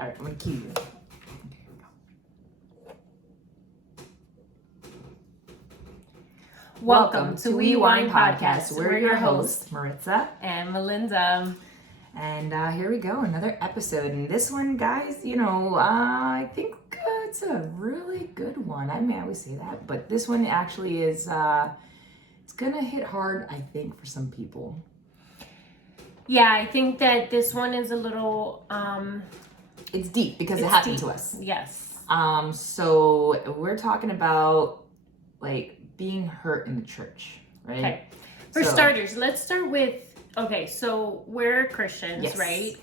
All right, I'm gonna cue you. Welcome to Unwind Podcast. We're your hosts, Maritza and Melinda. And here we go, another episode. And this one, guys, I think it's a really good one. I always say that, but this one actually is, it's gonna hit hard, I think, for some people. Yeah, I think that this one is a little, it's deep because it happened to us. Yes. So we're talking about, like, being hurt in the church, right? Okay. For starters, let's start with, so we're Christians, yes. right?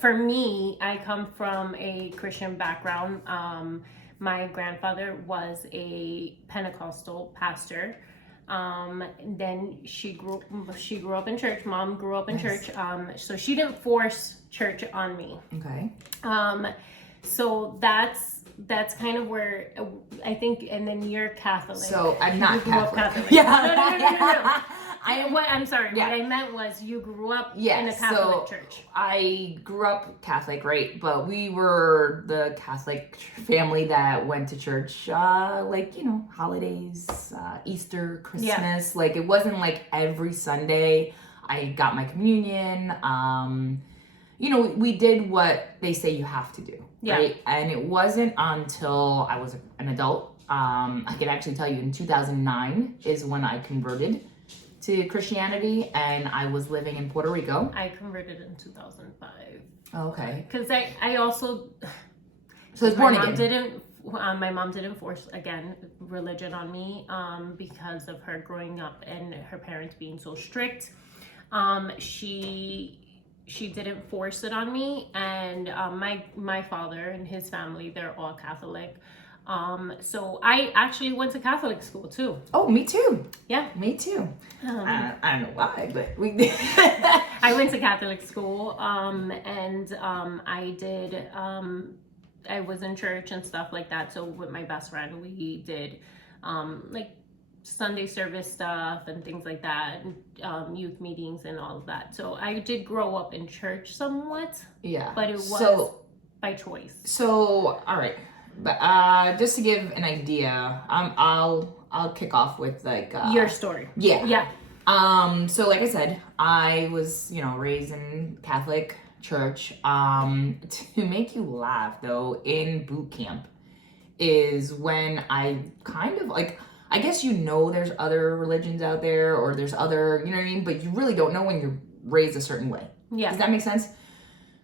For me, I come from a Christian background. My grandfather was a Pentecostal pastor. Then she grew up in church. Mom grew up in church. So she didn't force church on me. Okay. So that's kind of where I think, and then you're Catholic. So I'm not Catholic. Yeah. No. I'm sorry. Yeah. What I meant was you grew up in a Catholic church. I grew up Catholic, right? But we were the Catholic family that went to church, holidays, Easter, Christmas. Yeah. Like, it wasn't like every Sunday I got my communion. We did what they say you have to do, right? And it wasn't until I was an adult. I can actually tell you in 2009 is when I converted to Christianity, and I was living in Puerto Rico. I converted in 2005. Oh, okay. Because I also... So it's born again. My mom didn't force, again, religion on me because of her growing up and her parents being so strict. She didn't force it on me, and my father and his family, they're all Catholic. So I actually went to Catholic school too. Oh, me too. Yeah, me too. I don't know why, but we did. I went to Catholic school, and I did. I was in church and stuff like that. So with my best friend, we did like Sunday service stuff and things like that, and youth meetings and all of that. So I did grow up in church somewhat. Yeah, but it was by choice. So all right. But just to give an idea, I'll kick off with like your story. Yeah. So like I said, I was raised in Catholic church. To make you laugh though, in boot camp is when I kind of like, I guess there's other religions out there, or there's other, you know what I mean, but you really don't know when you're raised a certain way. Yeah. Does that make sense?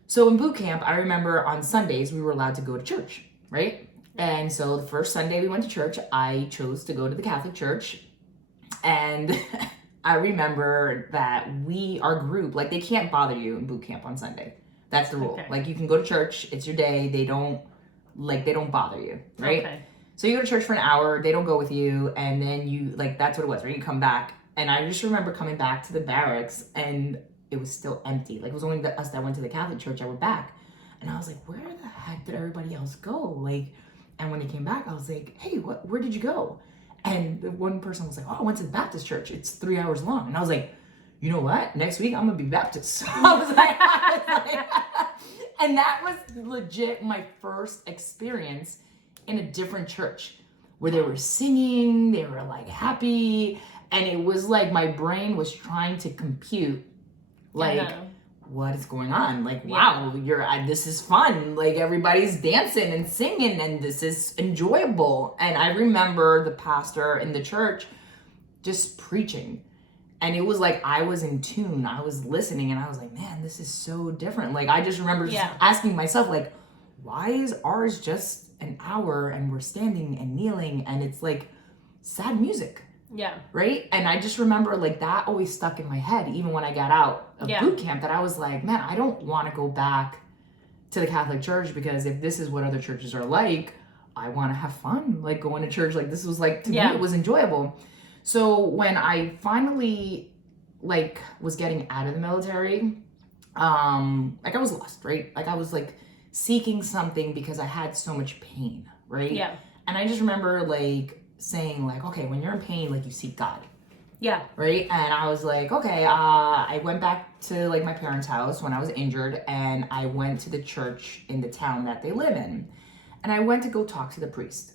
So in boot camp, I remember on Sundays we were allowed to go to church. Right? And so the first Sunday we went to church, I chose to go to the Catholic church. And I remember that our group, like, they can't bother you in boot camp on Sunday. That's the rule. Okay. Like, you can go to church, it's your day, they don't bother you, right? Okay. So you go to church for an hour, they don't go with you, and then you, like, that's what it was, right? You come back. And I just remember coming back to the barracks, and it was still empty. Like, it was only us that went to the Catholic church that were back. And I was like, where the heck did everybody else go? Like, and when he came back, I was like, hey, where did you go? And the one person was like, oh, I went to the Baptist church. It's 3 hours long. And I was like, you know what? Next week, I'm going to be Baptist. I was like, and that was legit my first experience in a different church where they were singing, they were like happy. And it was like my brain was trying to compute, like, what is going on? Like, wow, this is fun. Like, everybody's dancing and singing, and this is enjoyable. And I remember the pastor in the church just preaching, and it was like I was in tune. I was listening, and I was like, man, this is so different. Like, I just remember just asking myself, like, why is ours just an hour and we're standing and kneeling, and it's like sad music? Yeah. Right? And I just remember, like, that always stuck in my head, even when I got out of boot camp, that I was like, man, I don't want to go back to the Catholic church, because if this is what other churches are like, I want to have fun. Like, going to church, like, this was like, to me, it was enjoyable. So when I finally, like, was getting out of the military, like, I was lost, right? Like, I was, like, seeking something because I had so much pain, right? Yeah. And I just remember, like, saying, like, okay, when you're in pain, like, you seek God. Yeah. Right? And I was like, okay, I went back to like my parents' house when I was injured, and I went to the church in the town that they live in. And I went to go talk to the priest.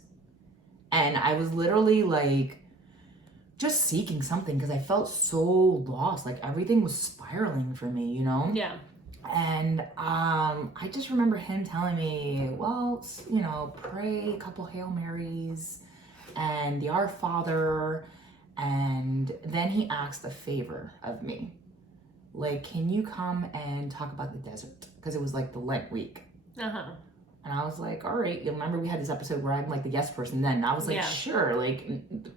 And I was literally like just seeking something because I felt so lost. Like everything was spiraling for me, you know? Yeah. And I just remember him telling me, well, you know, pray a couple Hail Marys and the Our Father. And then he asked a favor of me. Like, can you come and talk about the desert? Because it was like the Lent week. Uh-huh. And I was like, all right. You remember we had this episode where I'm like the yes person then. And I was like, sure. Like,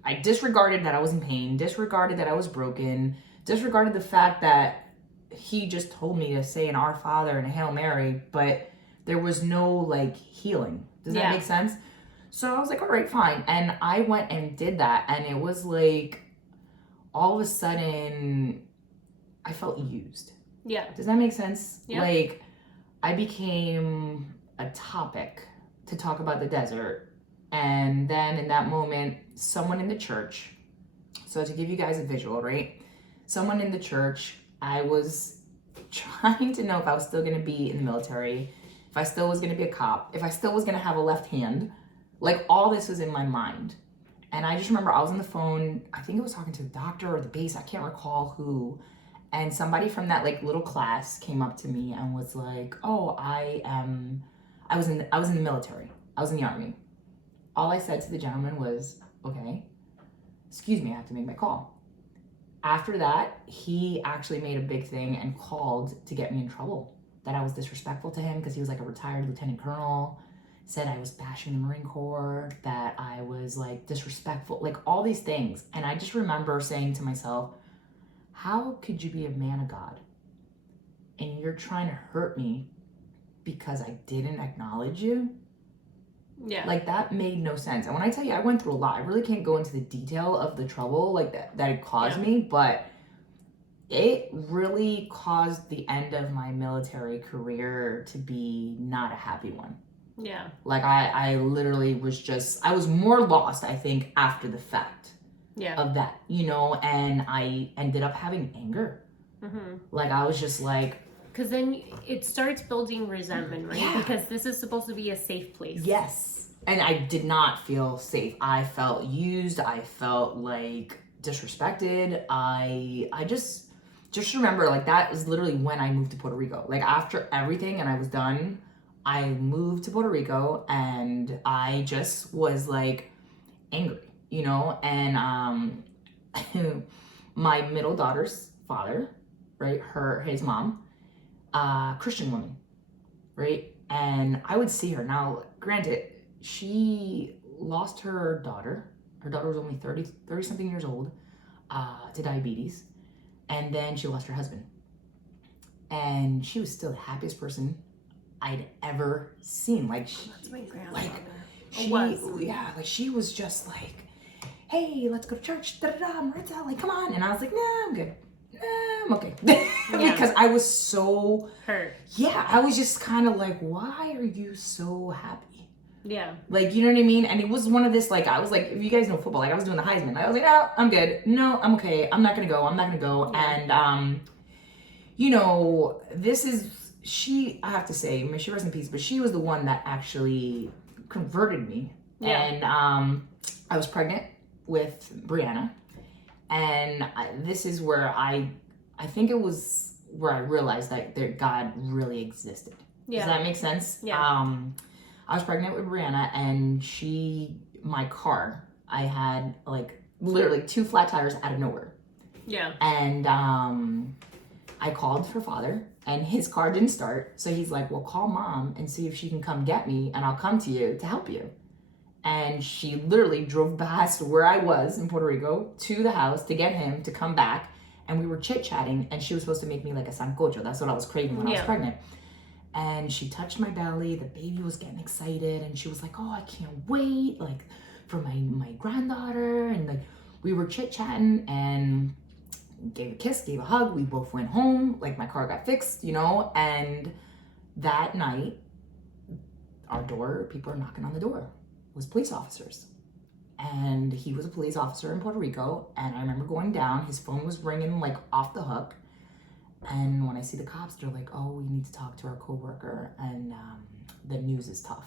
I disregarded that I was in pain, disregarded that I was broken, disregarded the fact that he just told me to say an Our Father and a Hail Mary, but there was no like healing. Does that make sense? So I was like, all right, fine. And I went and did that. And it was like, all of a sudden, I felt used. Yeah. Does that make sense? Yeah. Like, I became a topic to talk about the desert. And then in that moment, someone in the church, so to give you guys a visual, right? Someone in the church, I was trying to know if I was still going to be in the military, if I still was going to be a cop, if I still was going to have a left hand. Like, all this was in my mind. And I just remember I was on the phone, I think I was talking to the doctor or the base, I can't recall who. And somebody from that like little class came up to me and was like, oh, I was in the military. I was in the Army. All I said to the gentleman was, okay, excuse me, I have to make my call. After that, he actually made a big thing and called to get me in trouble. That I was disrespectful to him because he was like a retired lieutenant colonel. Said I was bashing the Marine Corps, that I was like disrespectful, like all these things. And I just remember saying to myself, how could you be a man of God and you're trying to hurt me because I didn't acknowledge you? Yeah. Like, that made no sense. And when I tell you I went through a lot, I really can't go into the detail of the trouble like that it caused me, but it really caused the end of my military career to be not a happy one. Yeah. Like, I literally was just, I was more lost, I think, after the fact of that, you know, and I ended up having anger. Mm-hmm. Like, I was just like... Because then it starts building resentment, right? Yeah. Because this is supposed to be a safe place. Yes. And I did not feel safe. I felt used. I felt, like, disrespected. I just remember, like, that was literally when I moved to Puerto Rico. Like, after everything and I was done... I moved to Puerto Rico and I just was like angry, you know, and my middle daughter's father, right, his mom, Christian woman, right, and I would see her. Now, granted, she lost her daughter. Her daughter was only 30 something years old, to diabetes, and then she lost her husband. And she was still the happiest person I'd ever seen. Like, that's my grandmother. Like, she was just like, hey, let's go to church, Maritza, like, come on. And I was like, nah, I'm good. Nah, I'm okay. Because I was so hurt. Yeah, I was just kind of like, why are you so happy? Yeah. Like, you know what I mean? And it was one of this, like, I was like, if you guys know football, like, I was doing the Heisman. I was like, no, I'm good. No, I'm okay. I'm not gonna go. Yeah. And, you know, this is... I have to say, I mean, she rest in peace, but she was the one that actually converted me. Yeah. And I was pregnant with Brianna. And this is where I think it was where I realized that God really existed. Yeah. Does that make sense? Yeah. I was pregnant with Brianna, and my car, I had like literally 2 flat tires out of nowhere. Yeah. And I called her father. And his car didn't start. So he's like, well, call mom and see if she can come get me, and I'll come to you to help you. And she literally drove past where I was in Puerto Rico to the house to get him to come back. And we were chit-chatting, and she was supposed to make me like a sancocho. That's what I was craving when I was pregnant. And she touched my belly. The baby was getting excited. And she was like, oh, I can't wait, like, for my granddaughter. And like, we were chit-chatting, and... gave a kiss, gave a hug, we both went home, like my car got fixed, you know, and that night, our door, people are knocking on the door. It was police officers. and he was a police officer in Puerto Rico. And I remember going down, his phone was ringing like off the hook. And when I see the cops, they're like, oh, we need to talk to our coworker, and the news is tough.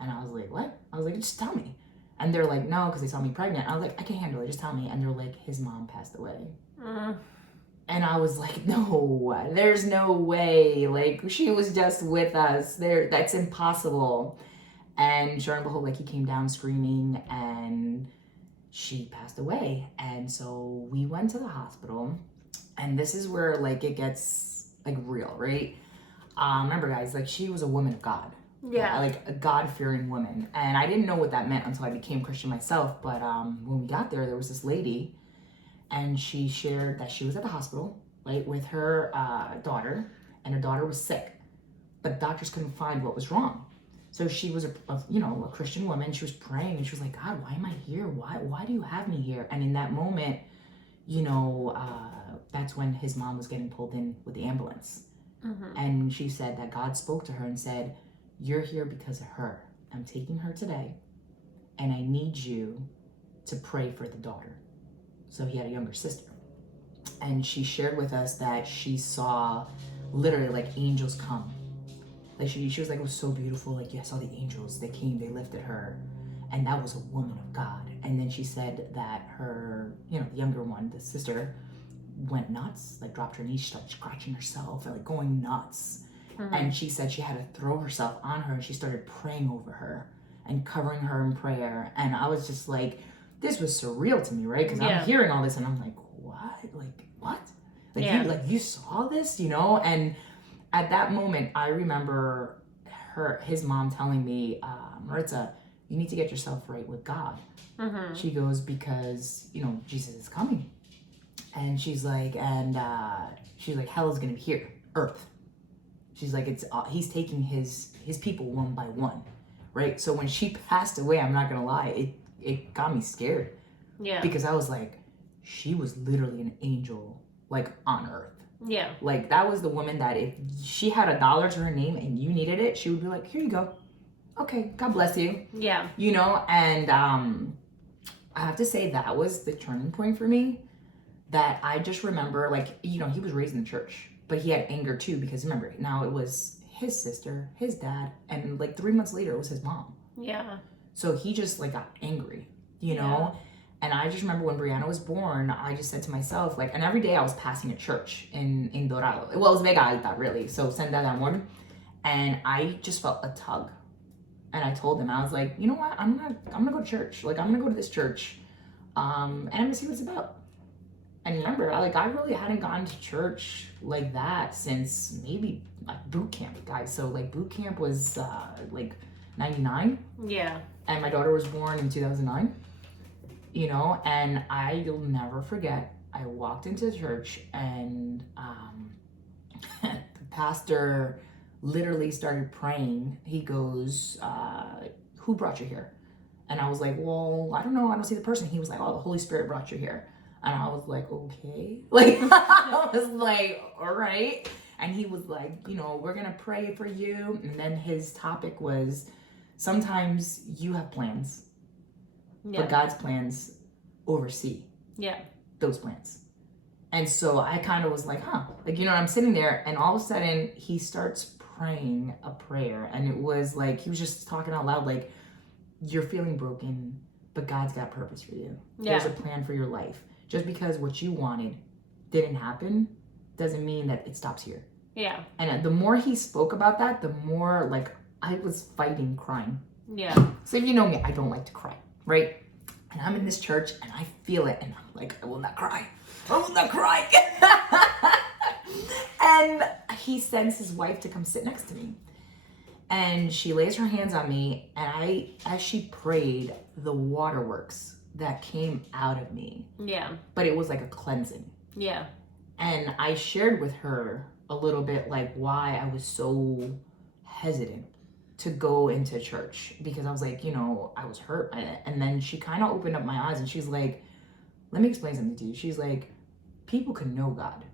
And I was like, what? I was like, just tell me. And they're like, no, because they saw me pregnant. I was like, I can handle it, just tell me. And they're like, his mom passed away. And I was like, no, there's no way. Like, she was just with us. That's impossible. And sure and behold, like, he came down screaming, and she passed away. And so we went to the hospital, and this is where, like, it gets, like, real, right? Remember, guys, like, she was a woman of God. Yeah. Like, a God-fearing woman. And I didn't know what that meant until I became Christian myself. But when we got there was this lady, and she shared that she was at the hospital, right, with her daughter, and her daughter was sick, but doctors couldn't find what was wrong. So she was a Christian woman. She was praying, and she was like, God, why am I here? Why do you have me here? And in that moment, that's when his mom was getting pulled in with the ambulance. And she said that God spoke to her and said, you're here because of her. I'm taking her today, and I need you to pray for the daughter. So he had a younger sister. And she shared with us that she saw literally like angels come. Like she was like, it was so beautiful. Like, yeah, I saw the angels. They came, they lifted her. And that was a woman of God. And then she said that her, the younger one, the sister, went nuts, like dropped her knees, started scratching herself and like going nuts. And she said she had to throw herself on her, and she started praying over her and covering her in prayer. And I was just like, this was surreal to me, right? Because I'm hearing all this, and I'm like, what? Like, what? Like, you saw this, And at that moment, I remember his mom telling me, Maritza, you need to get yourself right with God. She goes, because, Jesus is coming. And she's like, hell is going to be here, earth. She's like, he's taking his people one by one, right? So when she passed away, I'm not going to lie, it got me scared. Yeah. Because I was like, she was literally an angel, like, on earth. Yeah. Like, that was the woman that if she had $1 to her name and you needed it, she would be like, here you go. Okay, God bless you. Yeah. And I have to say that was the turning point for me, that I just remember, like, he was raised in the church, but he had anger too, because remember, now it was his sister, his dad, and like 3 months later it was his mom. Yeah. So he just like got angry, And I just remember when Brianna was born, I just said to myself, like, and every day I was passing a church in Dorado. Well, it was Vega Alta, really. So Senda de Amor. And I just felt a tug. And I told him, I was like, you know what? I'm gonna go to church. Like, I'm gonna go to this church. And I'm gonna see what it's about. And remember, I really hadn't gone to church like that since maybe like boot camp, guys. So like boot camp was like 99. Yeah. And my daughter was born in 2009. And I'll never forget, I walked into church, and the pastor literally started praying. He goes, who brought you here? And I was like, well, I don't know. I don't see the person. He was like, oh, the Holy Spirit brought you here. And I was like, okay. Like, I was like, all right. And he was like, we're going to pray for you. And then his topic was, sometimes you have plans, but God's plans oversee those plans. And so I kind of was like, like, I'm sitting there, and all of a sudden he starts praying a prayer. And it was like, he was just talking out loud, like, you're feeling broken, but God's got purpose for you. There's a plan for your life. Just because what you wanted didn't happen doesn't mean that it stops here. Yeah. And the more he spoke about that, the more like I was fighting crying. Yeah. So if you know me, I don't like to cry, right? And I'm in this church and I feel it, and I'm like, I will not cry. I will not cry. And he sends his wife to come sit next to me. And she lays her hands on me, and as she prayed, the waterworks that came out of me. Yeah. But it was like a cleansing. Yeah. And I shared with her a little bit like why I was so hesitant to go into church, because I was like, I was hurt. And then she kind of opened up my eyes, and she's like, let me explain something to you. She's like, people can know God,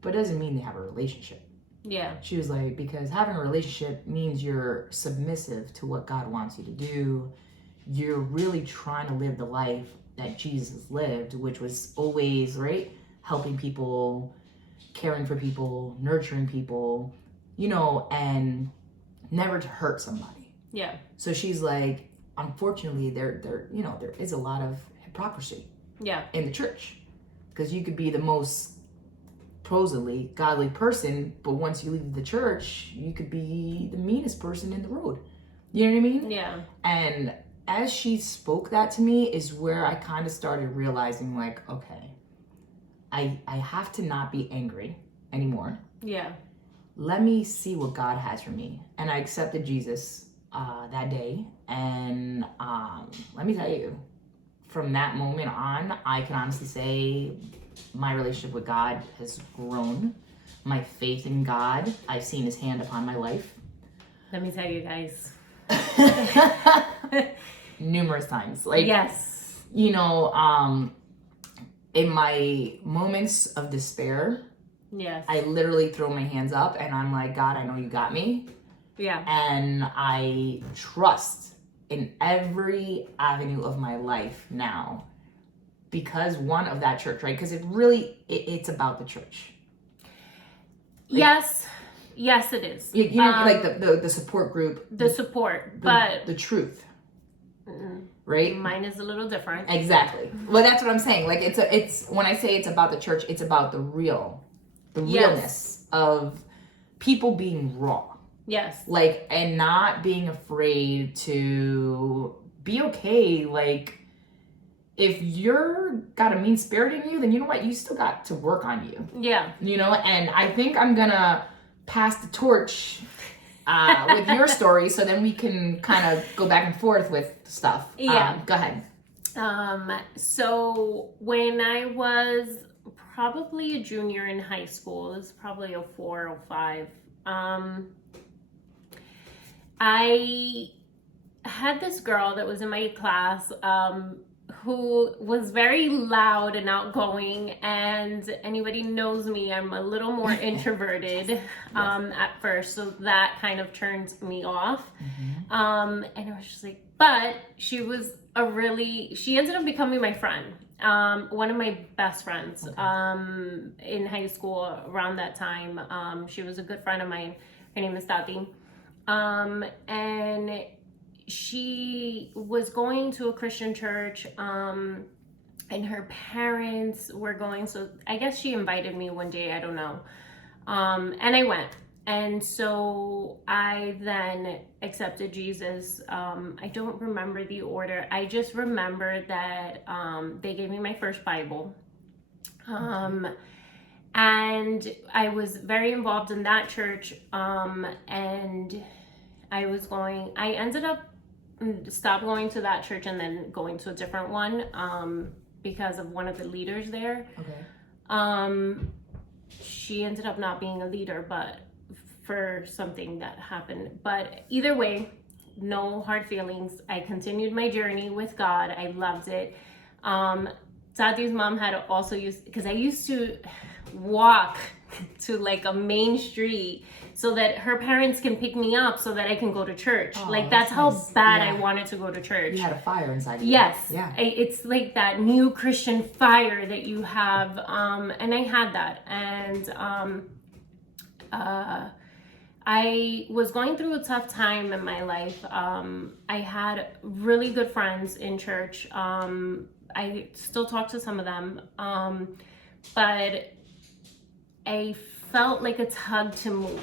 but it doesn't mean they have a relationship. Yeah. She was like, because having a relationship means you're submissive to what God wants you to do. you're really trying to live the life that Jesus lived, which was always, right, helping people, caring for people, nurturing people, you know, and never to hurt somebody. Yeah. So she's like, unfortunately, there is a lot of hypocrisy. Yeah. In the church, because you could be the most supposedly godly person, but once you leave the church, you could be the meanest person in the road. You know what I mean? Yeah. And as she spoke that to me is where I kind of started realizing, like, okay, I have to not be angry anymore. Yeah. Let me see what God has for me. And I accepted Jesus that day. And let me tell you, from that moment on, I can honestly say my relationship with God has grown. My faith in God, I've seen his hand upon my life. Let me tell you guys. Numerous times. Like, yes. You know, in my moments of despair, yes, I literally throw my hands up and I'm like, God, I know you got me. Yeah. And I trust in every avenue of my life now because one of that church, right? Because it's about the church. Like, yes, it is. You know, like the support group. The support, but the truth. Right? Mine is a little different. Exactly. Well, that's what I'm saying. Like it's when I say it's about the church, it's about the realness of people being raw. Yes. Like, and not being afraid to be okay. Like, if you're got a mean spirit in you, then you know what? You still got to work on you. Yeah. You know, and I think I'm gonna pass the torch with your story, so then we can kind of go back and forth with stuff. Yeah. Go ahead. So when I was probably a junior in high school, it was probably 04 or 05. I had this girl that was in my class who was very loud and outgoing, and anybody knows me, I'm a little more introverted at first, so that kind of turns me off. And I was just like, but she ended up becoming my friend, one of my best friends in high school around that time. She was a good friend of mine. Her name is Tati. And she was going to a Christian church, and her parents were going, so I guess she invited me one day, I don't know. And I went. And so I then accepted Jesus. I don't remember the order. I just remember that they gave me my first Bible. And I was very involved in that church, and I ended up stopped going to that church and then going to a different one because of one of the leaders there. Okay. She ended up not being a leader, but for something that happened. But either way, no hard feelings. I continued my journey with God. I loved it. Tati's mom had also because I used to walk to like a main street so that her parents can pick me up so that I can go to church. Like that's how nice. bad I wanted to go to church. You had a fire inside you. Yes. Yeah. It's like that new Christian fire that you have. And I had that. And I was going through a tough time in my life. I had really good friends in church. I still talk to some of them. But I felt like a tug to move.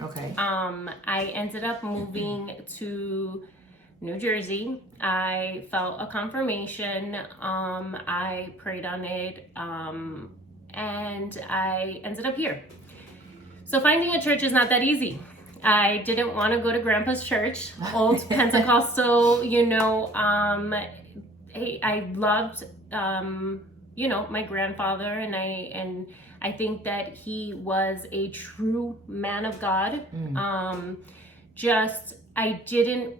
Okay. I ended up moving to New Jersey. I felt a confirmation. I prayed on it, and I ended up here. So finding a church is not that easy. I didn't want to go to Grandpa's church, old Pentecostal, I loved, my grandfather, and I think that he was a true man of God. I didn't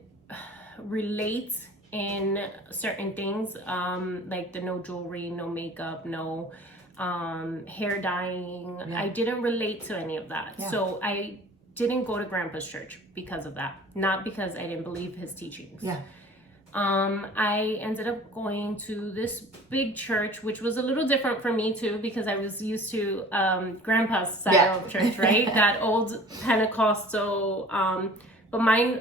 relate in certain things, like the no jewelry, no makeup, no hair dyeing. Yeah. I didn't relate to any of that. Yeah. So I didn't go to Grandpa's church because of that, not because I didn't believe his teachings. Yeah. I ended up going to this big church, which was a little different for me too, because I was used to grandpa's style of church, right? That old Pentecostal, but mine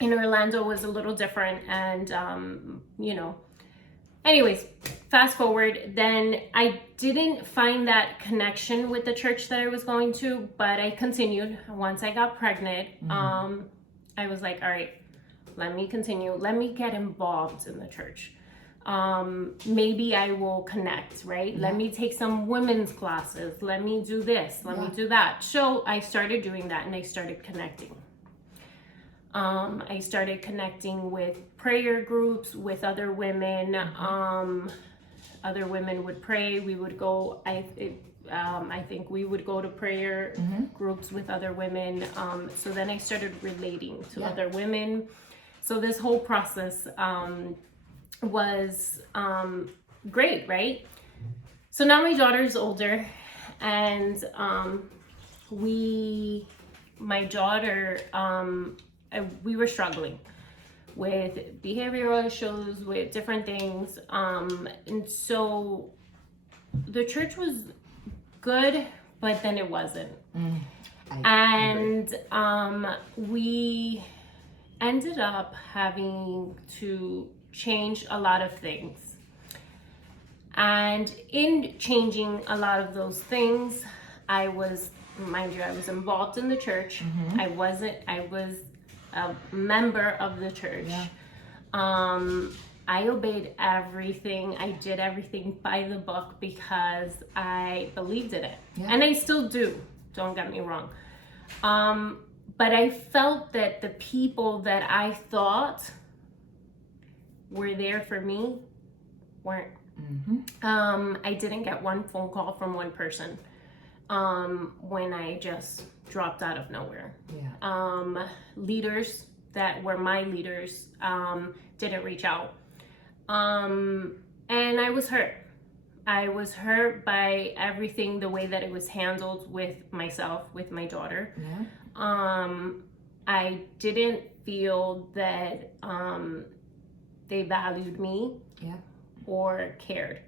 in Orlando was a little different. And, anyways, fast forward, then I didn't find that connection with the church that I was going to, but I continued. Once I got pregnant, I was like, all right, let me continue. Let me get involved in the church. Maybe I will connect, right? Let me take some women's classes. Let me do this. Let me do that. So I started doing that, and I started connecting. I started connecting with prayer groups with other women. Other women would pray. We would go. I think we would go to prayer groups with other women. So then I started relating to other women. So this whole process was great, right? So now my daughter's older, and my daughter, we were struggling with behavioral issues, with different things. And so the church was good, but then it wasn't. And we ended up having to change a lot of things. And in changing a lot of those things, I was involved in the church. I was a member of the church. I obeyed everything. I did everything by the book because I believed in it. And I still do, don't get me wrong. But I felt that the people that I thought were there for me weren't. I didn't get one phone call from one person when I just dropped out of nowhere. Leaders that were my leaders didn't reach out. And I was hurt. I was hurt by everything, the way that it was handled with myself, with my daughter. I didn't feel that they valued me or cared.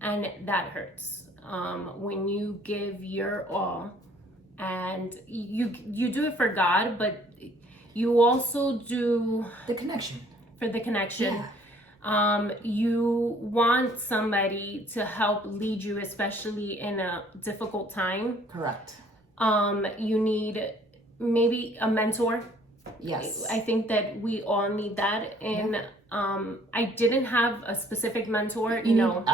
And that hurts. When you give your all, and you do it for God, but you also do the connection. For the connection. You want somebody to help lead you, especially in a difficult time. Correct. You need maybe a mentor. Yes. I think that we all need that. And I didn't have a specific mentor, you know.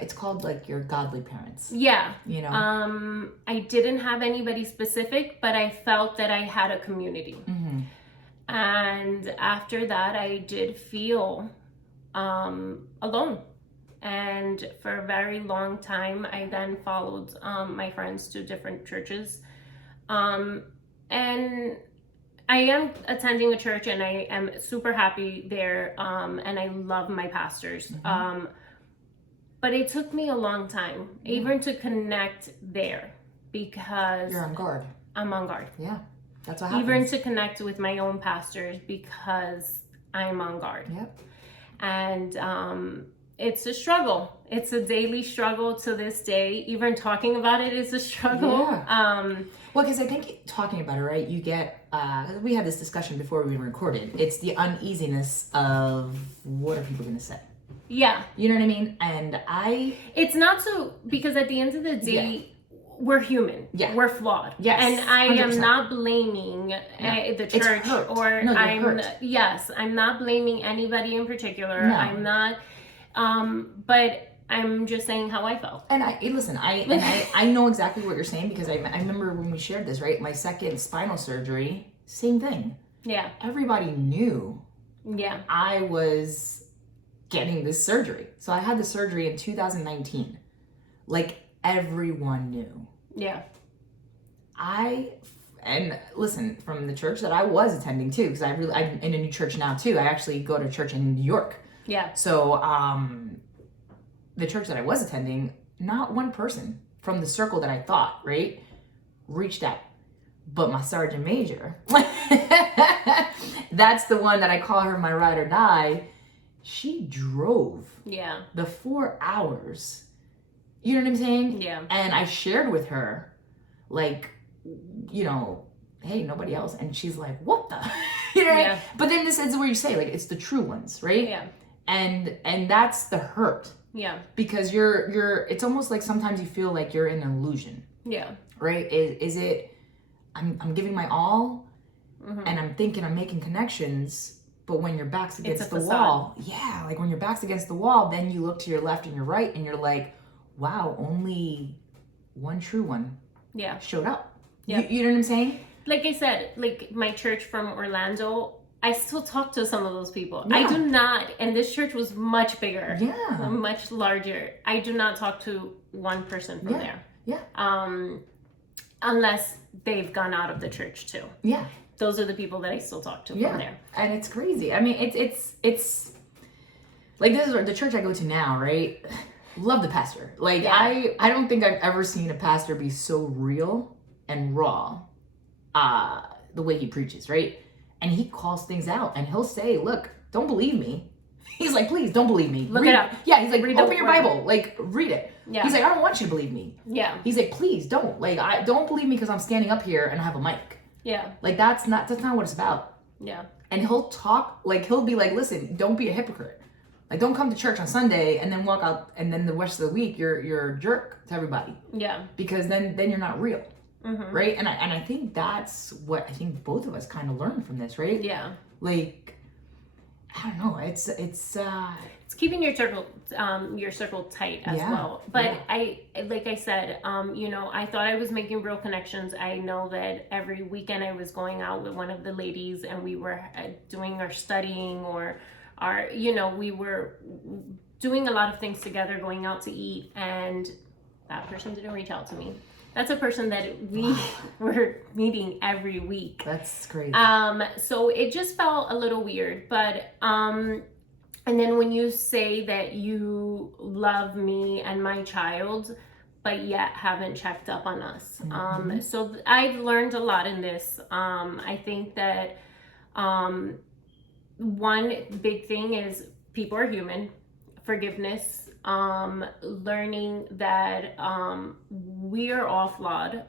It's called like your godly parents. Yeah. You know. I didn't have anybody specific, but I felt that I had a community. And after that, I did feel alone. And for a very long time, I then followed my friends to different churches. And I am attending a church, and I am super happy there, and I love my pastors. But it took me a long time, even to connect there, because you're on guard. I'm on guard. Yeah, that's what happens. Even to connect with my own pastors, because I'm on guard. And it's a struggle. It's a daily struggle to this day. Even talking about it is a struggle. Well, because I think talking about it, right, you get, we had this discussion before we recorded. It's the uneasiness of what are people going to say? Yeah. You know what I mean? And it's not so, because at the end of the day, we're human. We're flawed. And I 100%. Am not blaming the church or I'm not blaming anybody in particular. I'm not, but I'm just saying how I felt. And I know exactly what you're saying, because I remember when we shared this, right? My second spinal surgery, same thing. Everybody knew I was getting this surgery. So I had the surgery in 2019. Like, everyone knew. And listen, from the church that I was attending too, because I'm in a new church now too. I actually go to church in New York. So the church that I was attending, not one person from the circle that I thought, right, reached out. But my sergeant major, That's the one that I call her my ride or die. She drove the 4 hours. You know what I'm saying? Yeah. And I shared with her, like, you know, hey, nobody else. And she's like, what the? You know what I mean? But then this is where you say, like, it's the true ones, right? Yeah. And that's the hurt. Yeah. Because you're it's almost like sometimes you feel like you're in an illusion. Yeah. Right? Is it I'm giving my all and I'm thinking I'm making connections, but when your back's against the wall, like when your back's against the wall, then you look to your left and your right and you're like, wow, only one true one showed up. You know what I'm saying? Like I said, like my church from Orlando, I still talk to some of those people. I do not, and this church was much bigger, much larger. I do not talk to one person from there. Unless they've gone out of the church too. Yeah. Those are the people that I still talk to from there. And it's crazy. I mean, it's like, this is the church I go to now, right? Love the pastor. Like, I don't think I've ever seen a pastor be so real and raw the way he preaches, right? And he calls things out and he'll say, look, don't believe me. He's like, please don't believe me. Look it up. Yeah, he's like, open your Bible, like read it. Yeah. He's like, I don't want you to believe me. Yeah. He's like, please don't. Like, I don't believe me because I'm standing up here and I have a mic. Yeah. Like, that's not what it's about. Yeah. And he'll talk, like, he'll be like, listen, don't be a hypocrite. Like, don't come to church on Sunday and then walk out and then the rest of the week you're a jerk to everybody. Yeah. Because then you're not real. Mm-hmm. Right? And I think that's what I think both of us kind of learned from this, right? Yeah. Like, I don't know. It's keeping your circle tight as well. But like I said, you know, I thought I was making real connections. I know that every weekend I was going out with one of the ladies and we were doing our studying or we were doing a lot of things together, going out to eat, and that person didn't reach out to me. That's a person that we were meeting every week. That's crazy. So it just felt a little weird. But and then when you say that you love me and my child, but yet haven't checked up on us. Mm-hmm. So I've learned a lot in this. I think that one big thing is people are human. Forgiveness. Learning that we are all flawed,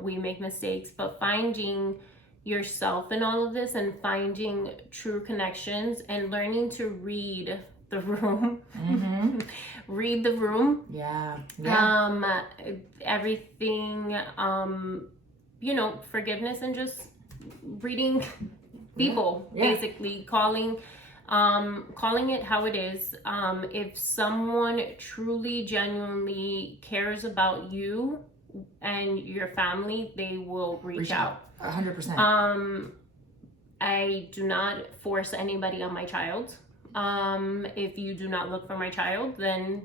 we make mistakes, but finding yourself in all of this and finding true connections and learning to read the room. Mm-hmm. Read the room. Yeah. Everything, forgiveness and just reading people, basically calling it how it is. If someone truly, genuinely cares about you and your family, they will reach out. 100%. I do not force anybody on my child. If you do not look for my child, then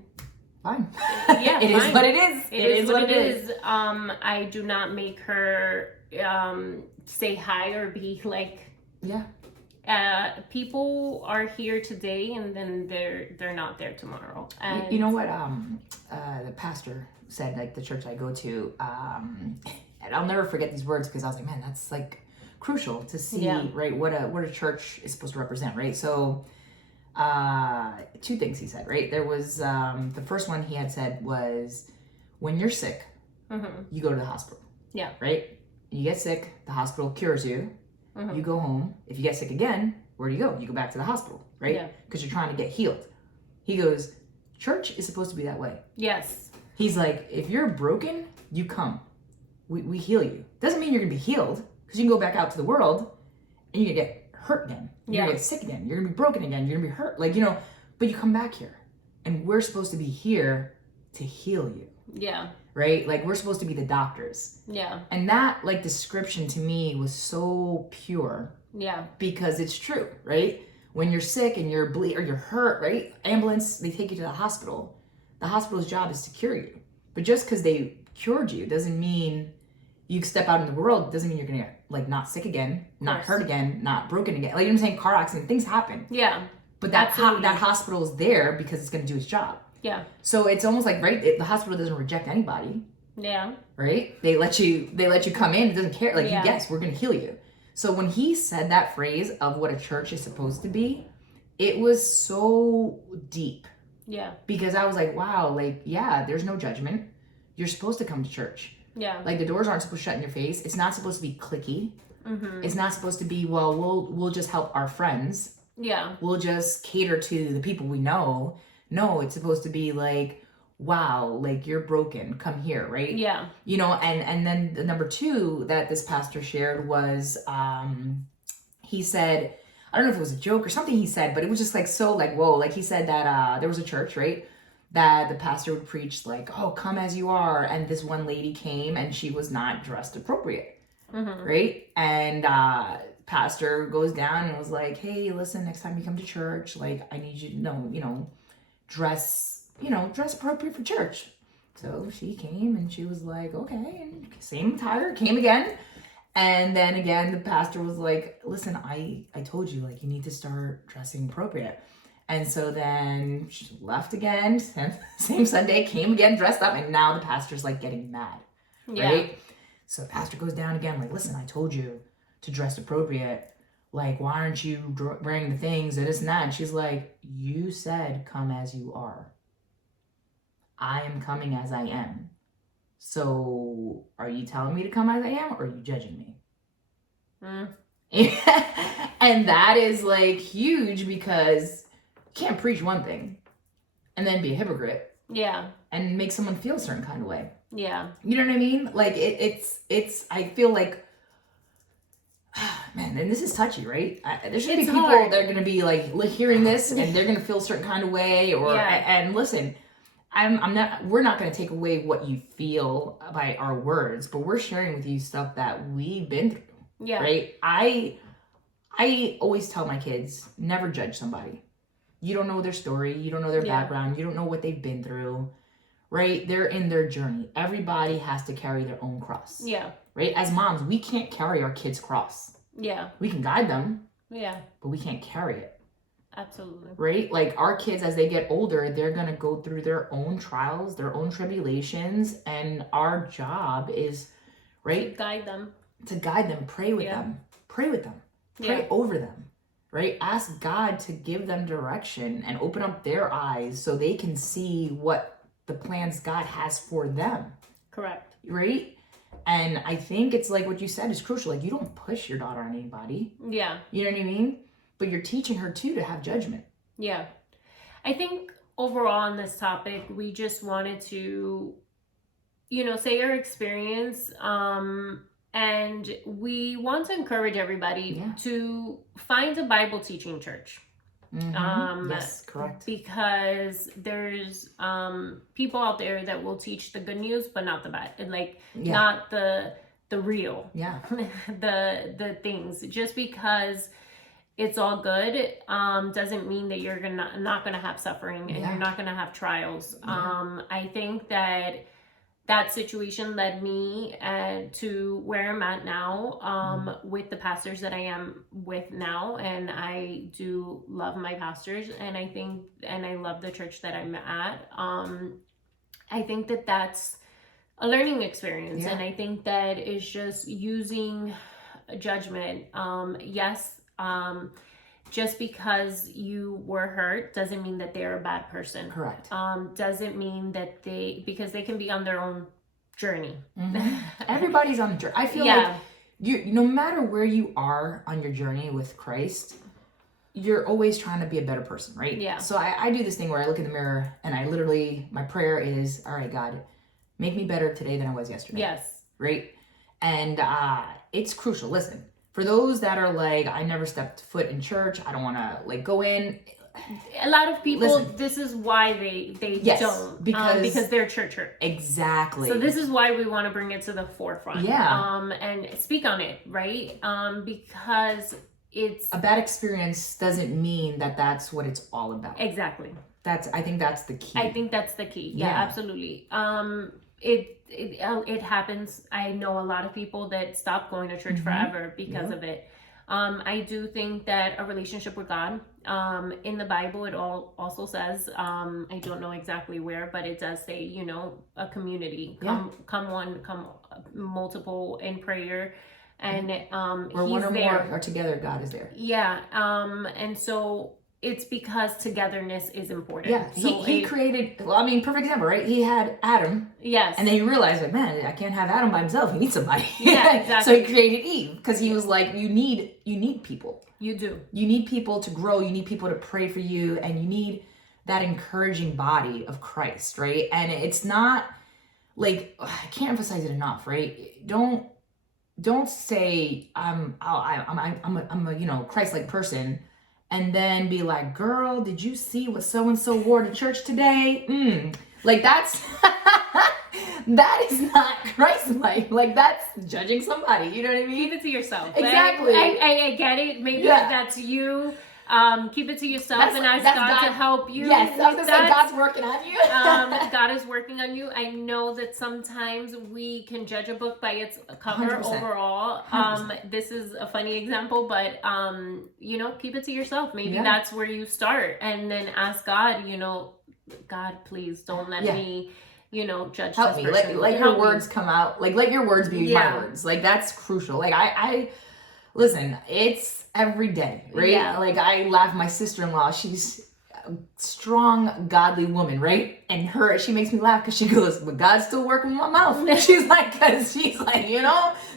fine. Yeah, it is what it is. It is what it is. I do not make her say hi or be like, people are here today and then they're not there tomorrow. And you know what the pastor said, like the church I go to, and I'll never forget these words because I was like, man, that's like crucial to see, right, what a church is supposed to represent, right? So two things he said, right? There was the first one he had said was, when you're sick, you go to the hospital. Yeah. Right? You get sick, the hospital cures you. You go home. If you get sick again, where do you go? You go back to the hospital, right? Because you're trying to get healed. He goes, church is supposed to be that way. Yes. He's like, if you're broken, you come. We heal you. Doesn't mean you're going to be healed, because you can go back out to the world and you can get hurt again. You're going to get sick again. You're going to be broken again. You're going to be hurt. Like, but you come back here. And we're supposed to be here to heal you. Yeah. Right? Like, we're supposed to be the doctors. Yeah. And that, like, description to me was so pure. Yeah. Because it's true, right? When you're sick and you're or you're hurt, right? Ambulance, they take you to the hospital. The hospital's job is to cure you. But just because they cured you doesn't mean you step out in the world, doesn't mean you're going to get, like, not sick again, not hurt again, not broken again. Like, you know what I'm saying? Car accident, things happen. Yeah. But that hospital is there because it's going to do its job. Yeah. So it's almost like, right, the hospital doesn't reject anybody. Yeah. Right? They let you come in. It doesn't care. Like, yes, we're going to heal you. So when he said that phrase of what a church is supposed to be, it was so deep. Yeah. Because I was like, wow, like, yeah, there's no judgment. You're supposed to come to church. Yeah. Like, the doors aren't supposed to shut in your face. It's not supposed to be cliquey. Mm-hmm. It's not supposed to be, well, we'll just help our friends. Yeah. We'll just cater to the people we know. No, it's supposed to be like, wow, like, you're broken. Come here, right? Yeah. You know, and then the number two that this pastor shared was, he said, I don't know if it was a joke or something he said, but it was just like so like, whoa. Like he said that there was a church, right? That the pastor would preach like, oh, come as you are. And this one lady came and she was not dressed appropriate, right? And pastor goes down and was like, hey, listen, next time you come to church, like I need you to know, dress appropriate for church. So she came and she was like, okay, and same attire, came again. And then again, the pastor was like, listen, I told you, like, you need to start dressing appropriate. And so then she left again, same Sunday, came again, dressed up, and now the pastor's like getting mad, right? So the pastor goes down again, like, listen, I told you to dress appropriate. Like, why aren't you wearing the things and this and that? And she's like, you said come as you are. I am coming as I am. So, are you telling me to come as I am, or are you judging me? And that is like huge, because you can't preach one thing and then be a hypocrite. Yeah. And make someone feel a certain kind of way. Yeah. You know what I mean? Like it's. I feel like, man, and this is touchy, right? There's gonna be people that are gonna be like hearing this and they're gonna feel a certain kind of way, or and listen. We're not going to take away what you feel by our words, but we're sharing with you stuff that we've been through. Yeah. Right? I always tell my kids, never judge somebody. You don't know their story. You don't know their background. You don't know what they've been through. Right? They're in their journey. Everybody has to carry their own cross. Yeah. Right? As moms, we can't carry our kids' cross. Yeah. We can guide them. Yeah. But we can't carry it. Absolutely. Right? Like our kids, as they get older, they're going to go through their own trials, their own tribulations. And our job is, right? To guide them, pray with them, pray over them, right? Ask God to give them direction and open up their eyes so they can see what the plans God has for them. Correct. Right? And I think it's like what you said is crucial. Like, you don't push your daughter on anybody. Yeah. You know what I mean? But you're teaching her too to have judgment. Yeah. I think overall on this topic, we just wanted to, say our experience. And we want to encourage everybody to find a Bible teaching church. Mm-hmm. Yes, correct. Because there's people out there that will teach the good news, but not the bad. Not the real. Yeah. the things. Just because it's all good doesn't mean that you're not gonna have suffering and you're not gonna have trials. I think that situation led me to where I'm at now with the pastors that I am with now, and I do love my pastors, and I love the church that I'm at. I think that that's a learning experience, and I think that is just using judgment. Just because you were hurt doesn't mean that they're a bad person. Correct. Doesn't mean that because they can be on their own journey. Mm-hmm. Everybody's on a journey. I feel like no matter where you are on your journey with Christ, you're always trying to be a better person, right? Yeah. So I do this thing where I look in the mirror and I literally, my prayer is, all right, God, make me better today than I was yesterday. Yes. Right? And it's crucial. Listen. For those that are like, I never stepped foot in church, I don't want to go in. A lot of people, this is why they don't. Because they're church hurt. Exactly. So this is why we want to bring it to the forefront. Yeah. And speak on it, right? Because it's... A bad experience doesn't mean that that's what it's all about. Exactly. I think that's the key. Yeah, absolutely. It happens. I know a lot of people that stop going to church forever because of it. I do think that a relationship with God, in the Bible, it also says, I don't know exactly where, but it does say, a community, come multiple in prayer and Where he's one or there. more are together, God is there. Yeah. And so it's because togetherness is important. Yeah. So He created, well, I mean, perfect example, right? He had Adam. Yes. And then he realized, like, man, I can't have Adam by himself. He needs somebody. Yeah, exactly. So he created Eve because he was like, you need people. You do. You need people to grow. You need people to pray for you, and you need that encouraging body of Christ, right? And it's not like, I can't emphasize it enough, right? Don't say I'm a Christ-like person, and then be like, girl, did you see what so and so wore to church today? Like that's that is not Christ-like. Like that's judging somebody. You know what I mean? Keep it to yourself. Exactly. I get it. Maybe that's you. Keep it to yourself and ask God to help you. Yes, I was gonna say God's working on you. God is working on you. I know that sometimes we can judge a book by its cover 100%. overall. 100%. This is a funny example, but keep it to yourself. Maybe Yeah. that's where you start, and then ask God. God, please don't let me. Judge Help this me. person. Let your words come out. Like let your words be my words. Like that's crucial. Like I listen, it's every day, right? Yeah. Like I laugh. My sister-in-law, she's a strong, godly woman, right? And she makes me laugh because she goes, "But God's still working with my mouth." She's like,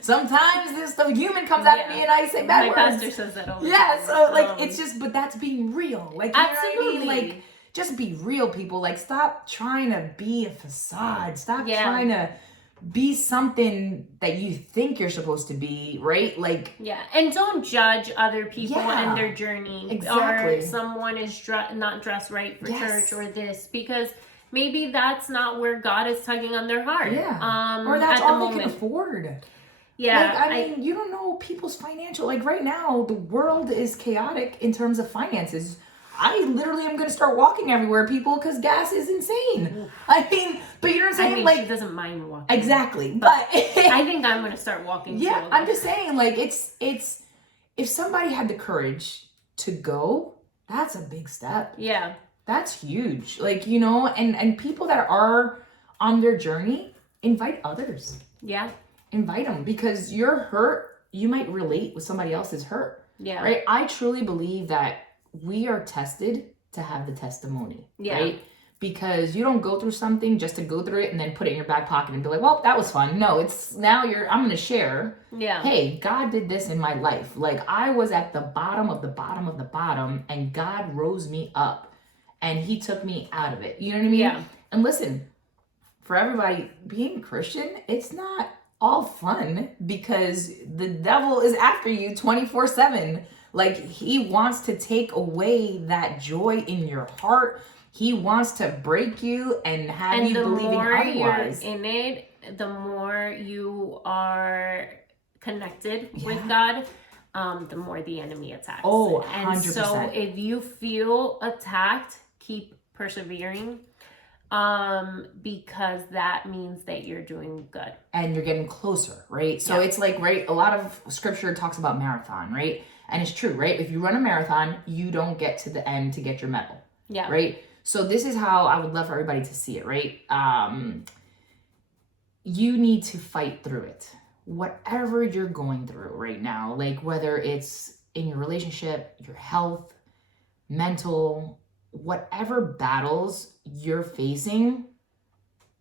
sometimes this stuff human comes out of me and I say bad words. My pastor says that all the time. Yeah. So like it's just, but that's being real. Like you absolutely. know what I mean? Like just be real, people. Like stop trying to be a facade. Stop trying to be something that you think you're supposed to be, right? Like and don't judge other people and their journey. Exactly. Or someone is not dressed right for church or this, because maybe that's not where God is tugging on their heart. Or that's all they can afford. Like, I mean, you don't know people's financial, like right now the world is chaotic in terms of finances. I literally am going to start walking everywhere, people, because gas is insane. I mean, but you know what I'm saying? I mean, like, she doesn't mind walking. Exactly. But I think I'm going to start walking too. I'm just saying, like, it's if somebody had the courage to go, that's a big step. Yeah. That's huge. Like, and people that are on their journey, invite others. Yeah. Invite them, because you're hurt. You might relate with somebody else's hurt. Yeah. Right? I truly believe that we are tested to have the testimony, right? Because you don't go through something just to go through it and then put it in your back pocket and be like, well, that was fun. No, it's now I'm going to share. Yeah. Hey, God did this in my life. Like I was at the bottom of the bottom of the bottom, and God rose me up and he took me out of it. You know what I mean? Yeah. And listen, for everybody, being Christian, it's not all fun, because the devil is after you 24/7. Like he wants to take away that joy in your heart. He wants to break you and have you believing otherwise. The more you're in it, the more you are connected with God, the more the enemy attacks. Oh, 100%. And so if you feel attacked, keep persevering, because that means that you're doing good. And you're getting closer, right? So it's like, right, a lot of scripture talks about marathon, right? And it's true, right? If you run a marathon, you don't get to the end to get your medal. Yeah. Right? So this is how I would love for everybody to see it, right? You need to fight through it. Whatever you're going through right now, like whether it's in your relationship, your health, mental, whatever battles you're facing,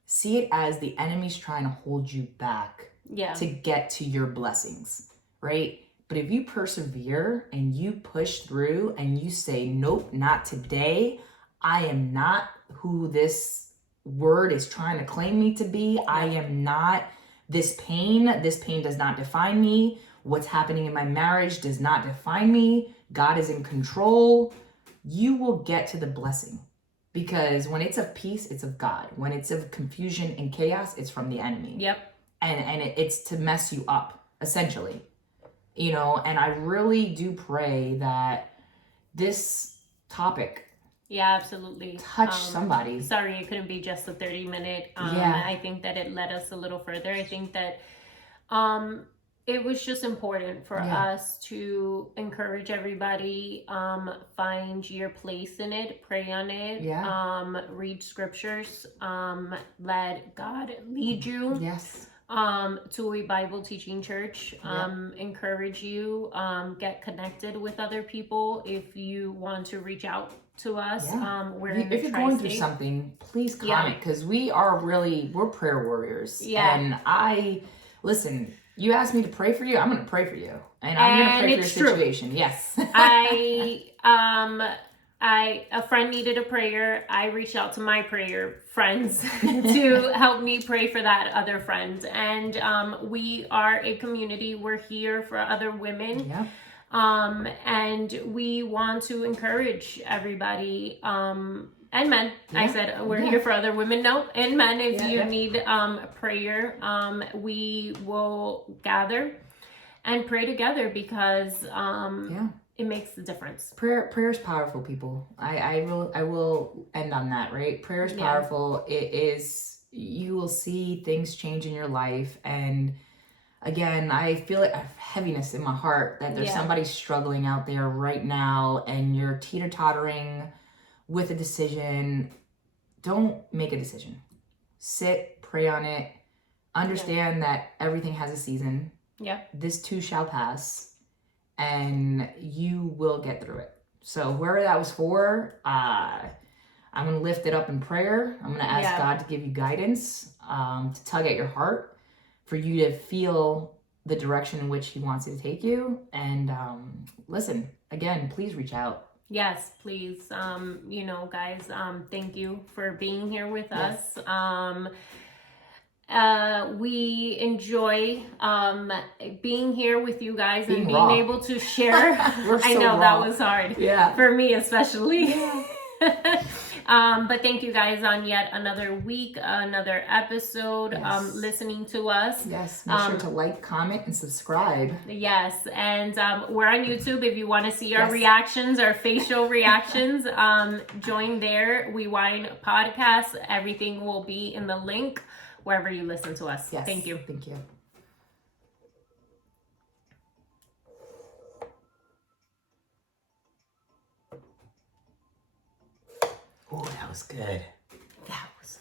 see it as the enemy's trying to hold you back to get to your blessings, right? But if you persevere and you push through and you say, nope, not today. I am not who this word is trying to claim me to be. I am not this pain. This pain does not define me. What's happening in my marriage does not define me. God is in control. You will get to the blessing, because when it's of peace, it's of God. When it's of confusion and chaos, it's from the enemy. Yep. And it's to mess you up, essentially. And I really do pray that this topic absolutely touch somebody. Sorry it couldn't be just a 30-minute. I think that it led us a little further. I think that it was just important for us to encourage everybody, find your place in it, pray on it, read scriptures, let God lead you. Yes. to a Bible teaching church. Encourage you, get connected with other people. If you want to reach out to us, we're in the if you're going through tri-state. something, please comment, because we're prayer warriors. Yeah. And listen, you asked me to pray for you, I'm going to pray for you. And I'm going to pray for your situation. True. Yes. A friend needed a prayer. I reached out to my prayer friends to help me pray for that other friend. And we are a community. We're here for other women. Yep. And we want to encourage everybody, and men. Yeah. I said we're here for other women. No, and men. If you need prayer, we will gather and pray together, because it makes the difference. Prayer is powerful, people. I will end on that, right? Prayer is powerful. It is, you will see things change in your life. And again, I feel like a heaviness in my heart that there's somebody struggling out there right now, and you're teeter-tottering with a decision. Don't make a decision. Sit, pray on it. Understand that everything has a season. Yeah. This too shall pass, and you will get through it. So whoever that was for, I'm going to lift it up in prayer. I'm going to ask God to give you guidance, to tug at your heart, for you to feel the direction in which he wants you to take you. And listen, again, please reach out. Yes, please. Guys, thank you for being here with us. We enjoy being here with you guys and being able to share. I know that was hard. Yeah. For me especially. But thank you guys on yet another week, another episode, listening to us. Yes, make sure to like, comment, and subscribe. Yes, and we're on YouTube. If you want to see our reactions, our facial reactions, join there. We Wine Podcast. Everything will be in the link wherever you listen to us. Yes. Thank you. Thank you. Oh, that was good. That was...